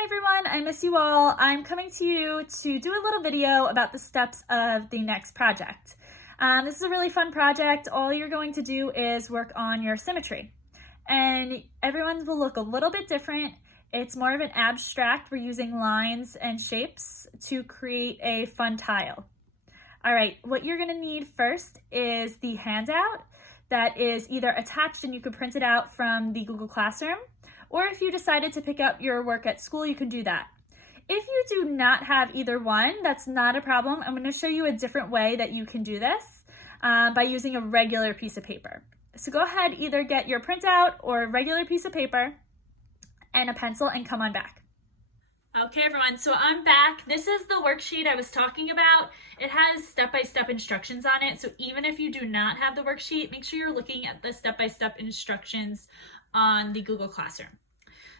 Hi everyone, I miss you all. I'm coming to you to do a little video about the steps of the next project. This is a really fun project. All you're going to do is work on your symmetry. And everyone's will look a little bit different. It's more of an abstract. We're using lines and shapes to create a fun tile. All right, what you're gonna need first is the handout that is either attached and you can print it out from the Google Classroom, or if you decided to pick up your work at school, you can do that. If you do not have either one, that's not a problem. I'm going to show you a different way that you can do this by using a regular piece of paper. So go ahead, either get your printout or a regular piece of paper and a pencil and come on back. Okay everyone, so I'm back. This is the worksheet I was talking about. It has step-by-step instructions on it, so even if you do not have the worksheet, make sure you're looking at the step-by-step instructions on the Google Classroom.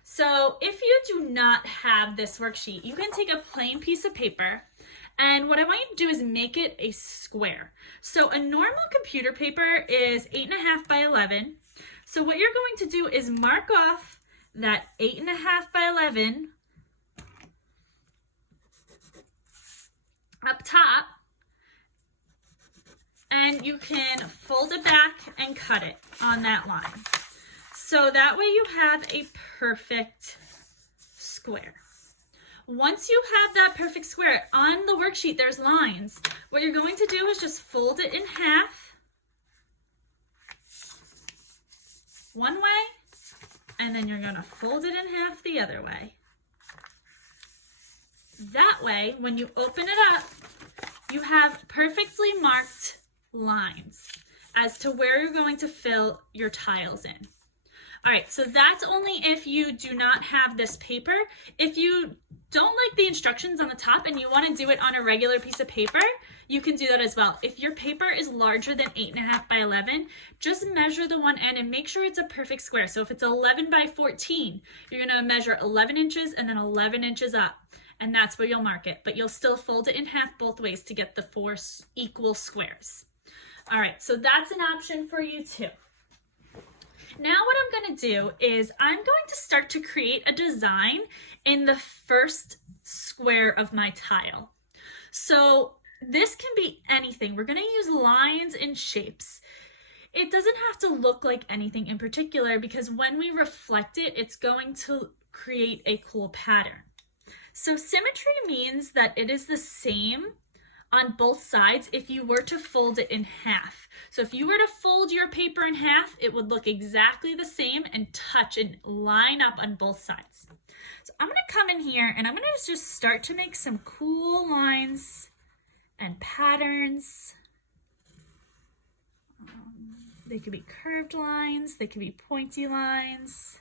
So if you do not have this worksheet, you can take a plain piece of paper, and what I want you to do is make it a square. So a normal computer paper is 8.5 by 11. So what you're going to do is mark off that 8.5 by 11 up top, and you can fold it back and cut it on that line. So that way you have a perfect square. Once you have that perfect square, on the worksheet there's lines. What you're going to do is just fold it in half one way, and then you're going to fold it in half the other way. That way, when you open it up, you have perfectly marked lines as to where you're going to fill your tiles in. All right, so that's only if you do not have this paper. If you don't like the instructions on the top and you want to do it on a regular piece of paper, you can do that as well. If your paper is larger than 8.5 by 11, just measure the one end and make sure it's a perfect square. So if it's 11 by 14, you're going to measure 11 inches and then 11 inches up, and that's where you'll mark it. But you'll still fold it in half both ways to get the 4 equal squares. All right, so that's an option for you too. Now what I'm going to do is I'm going to start to create a design in the first square of my tile. So this can be anything. We're going to use lines and shapes. It doesn't have to look like anything in particular because when we reflect it, it's going to create a cool pattern. So symmetry means that it is the same on both sides if you were to fold it in half. So if you were to fold your paper in half, it would look exactly the same and touch and line up on both sides. So I'm going to come in here and I'm going to just start to make some cool lines and patterns. They could be curved lines, they could be pointy lines.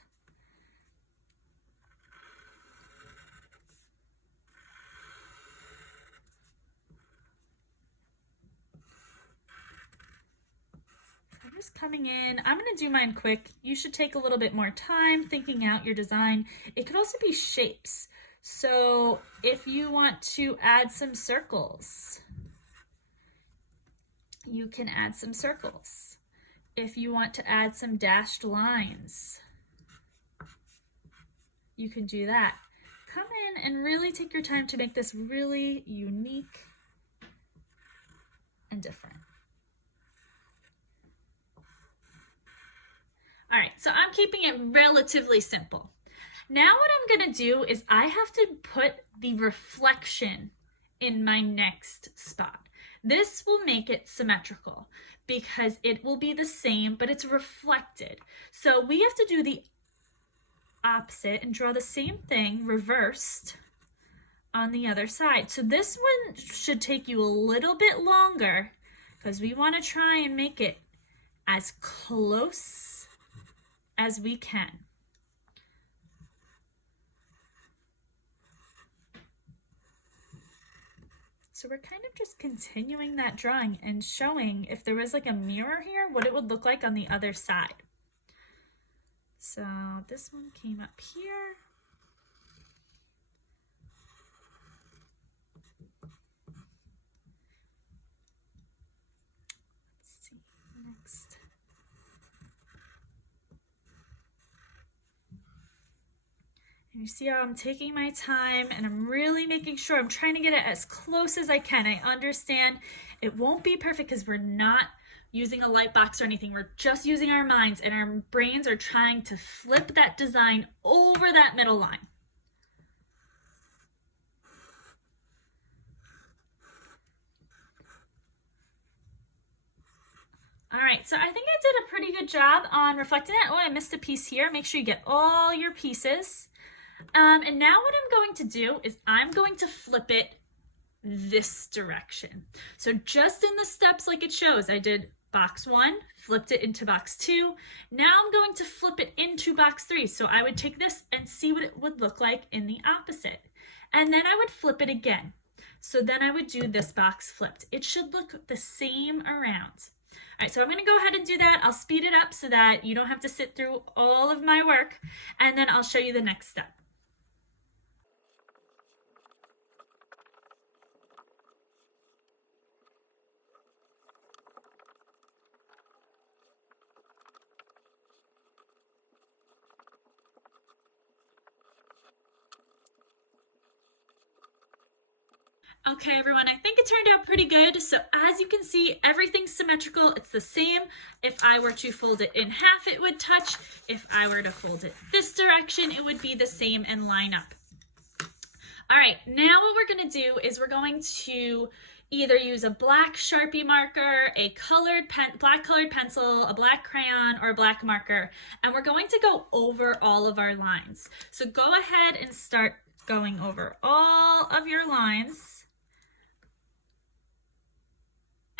Just coming in, I'm going to do mine quick. You should take a little bit more time thinking out your design. It could also be shapes. So if you want to add some circles, you can add some circles. If you want to add some dashed lines, you can do that. Come in and really take your time to make this really unique and different. All right, so I'm keeping it relatively simple. Now what I'm gonna do is I have to put the reflection in my next spot. This will make it symmetrical because it will be the same, but it's reflected. So we have to do the opposite and draw the same thing reversed on the other side. So this one should take you a little bit longer because we wanna try and make it as close as we can. So we're kind of just continuing that drawing and showing if there was like a mirror here, what it would look like on the other side. So this one came up here. Let's see, next. You see how I'm taking my time and I'm really making sure I'm trying to get it as close as I can. I understand it won't be perfect because we're not using a light box or anything. We're just using our minds, and our brains are trying to flip that design over that middle line. All right, so I think I did a pretty good job on reflecting it. Oh, I missed a piece here. Make sure you get all your pieces. And now what I'm going to do is I'm going to flip it this direction. So just in the steps like it shows, I did box 1, flipped it into box 2. Now I'm going to flip it into box 3. So I would take this and see what it would look like in the opposite. And then I would flip it again. So then I would do this box flipped. It should look the same around. All right, so I'm going to go ahead and do that. I'll speed it up so that you don't have to sit through all of my work, and then I'll show you the next step. Okay, everyone, I think it turned out pretty good. So as you can see, everything's symmetrical. It's the same. If I were to fold it in half, it would touch. If I were to fold it this direction, it would be the same and line up. All right, now what we're going to do is we're going to either use a black Sharpie marker, a black colored pencil, a black crayon, or a black marker, and we're going to go over all of our lines. So go ahead and start going over all of your lines.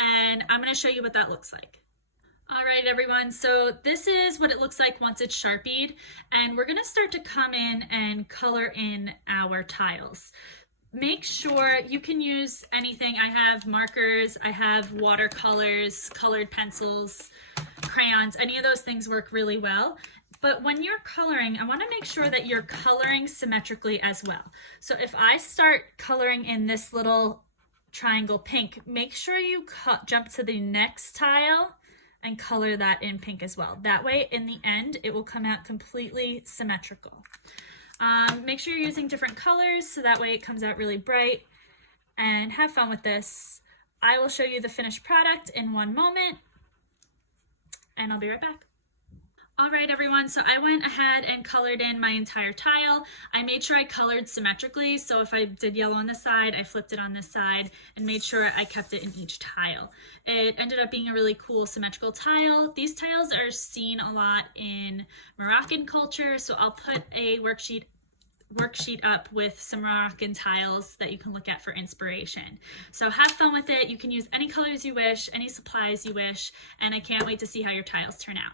And I'm going to show you what that looks like. All right, everyone, so this is what it looks like once it's Sharpied, and we're going to start to come in and color in our tiles. Make sure you can use anything. I have markers, I have watercolors, colored pencils, crayons. Any of those things work really well. But when you're coloring, I want to make sure that you're coloring symmetrically as well. So if I start coloring in this little triangle pink, make sure you jump to the next tile and color that in pink as well. That way, in the end, it will come out completely symmetrical. Make sure you're using different colors so that way it comes out really bright, and have fun with this. I will show you the finished product in one moment, and I'll be right back. All right, everyone, so I went ahead and colored in my entire tile. I made sure I colored symmetrically, so if I did yellow on this side, I flipped it on this side and made sure I kept it in each tile. It ended up being a really cool symmetrical tile. These tiles are seen a lot in Moroccan culture, so I'll put a worksheet up with some Moroccan tiles that you can look at for inspiration. So have fun with it. You can use any colors you wish, any supplies you wish, and I can't wait to see how your tiles turn out.